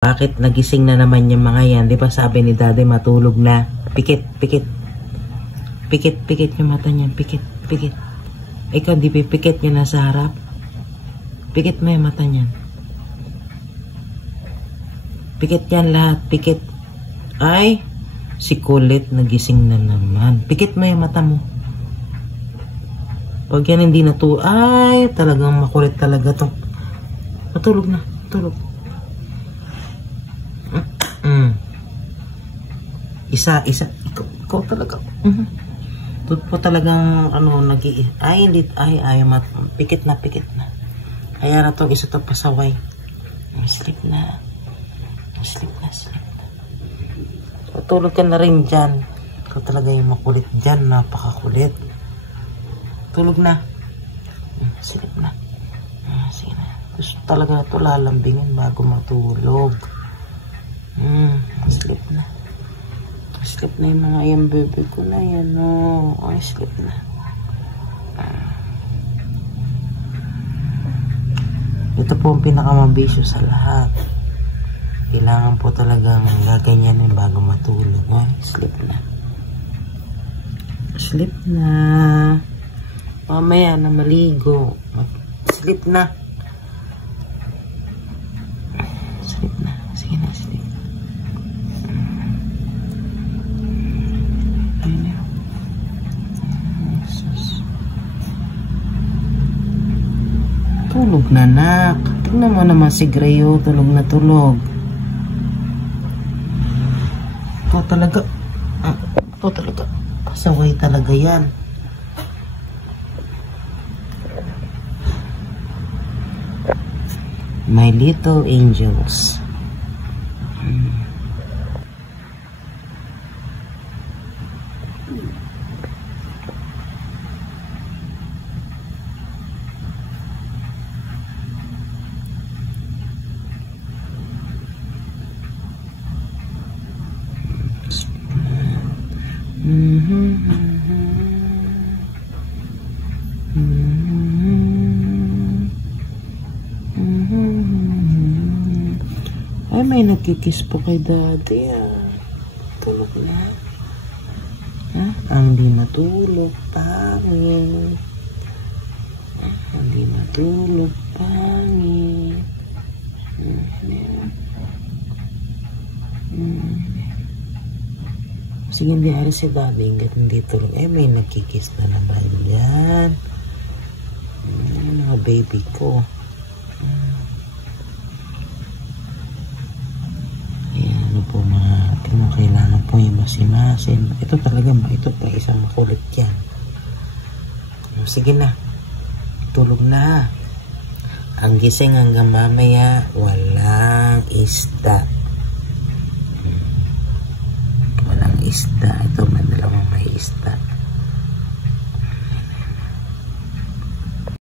Bakit nagising na naman yung mga yan? Di ba sabi ni Daddy matulog na? Pikit, pikit. Pikit, pikit yung mata niyan. Pikit, pikit. Ikaw di pipikit niya nasa harap. Pikit mo yung mata niyan. Pikit yan lahat. Pikit. Ay, si kulit nagising na naman. Pikit mo yung mata mo. Pag yan hindi natulog. Ay, talagang makulit talaga to. Matulog na. Tulog. Isa. Ikaw talaga. Doon po talagang, ay, pikit na. Kaya na itong isa to pasaway. Sleep na. Tulog ka na rin dyan. Ikaw talaga yung makulit dyan. Napakakulit. Tulog na. Sleep na. Sige na. Gusto talaga ito lalambingin bago matulog. Sleep na. Sleep na yung mga yung bebe ko na yan. Ay, sleep na. Ito po ang pinakamabisyo sa lahat. Kailangan po talagang gaganyanin bago matulog. Ay, sleep na. Sleep na. Mamaya na maligo. Sleep na. Sleep na. Sige na, sleep. Tulog na, nak. Tingnan mo naman si Grayo. Tulog na tulog. Ito talaga. Pasaway talaga yan. My little angels. Ay, may nagkikiss po kay Daddy. Tulog na. Ang di natulog, pangit. Ang di natulog, pangit. Sige, hindi ari si Daddy. Hanggat hindi tulog. Ay, may nagkikiss na naman yan. Mga baby ko. Kailangan po yung masimasin. Ito talaga, ito pa isang makulit yan. Sige na. Tulog na. Ang gising hanggang mamaya, walang isda. Walang isda. Ito, may dalawang may isda.